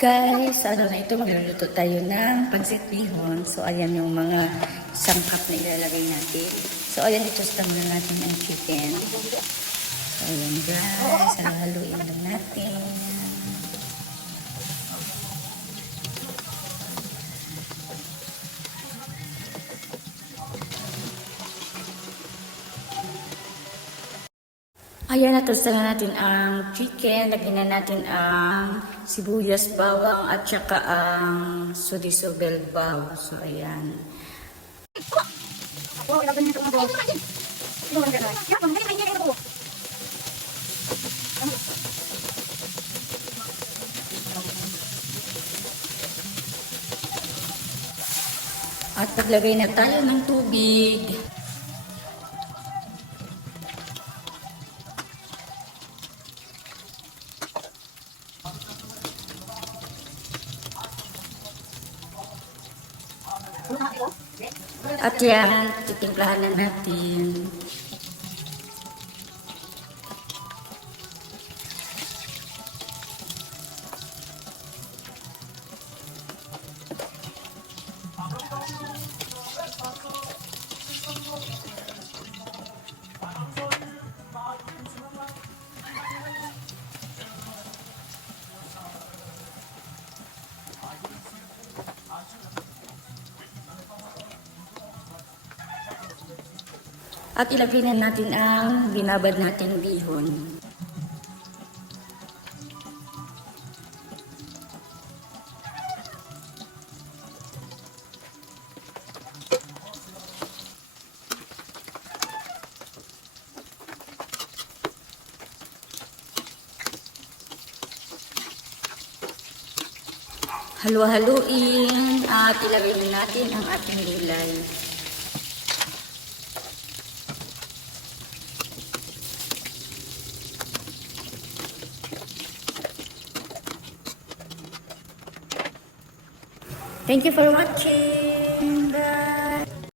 Guys, ano na ito, magluluto tayo ng pansit bihon. So, ayan yung mga sangkap na ilalagay natin. So, ayan, itosta muna natin ang chicken. So, ayan guys, haluin lang natin. Ayan, natusta na natin ang chicken. Lagyan na natin ang sibuyas, bawang, at saka ang sudiso belbaw. So, ayan. At paglagay na tayo ng tubig. At yan, titimplahan na natin. At ilagay na natin ang binabad natin bihon. Halu-haluin at ilagay na natin ang ating gulay. Thank you for watching.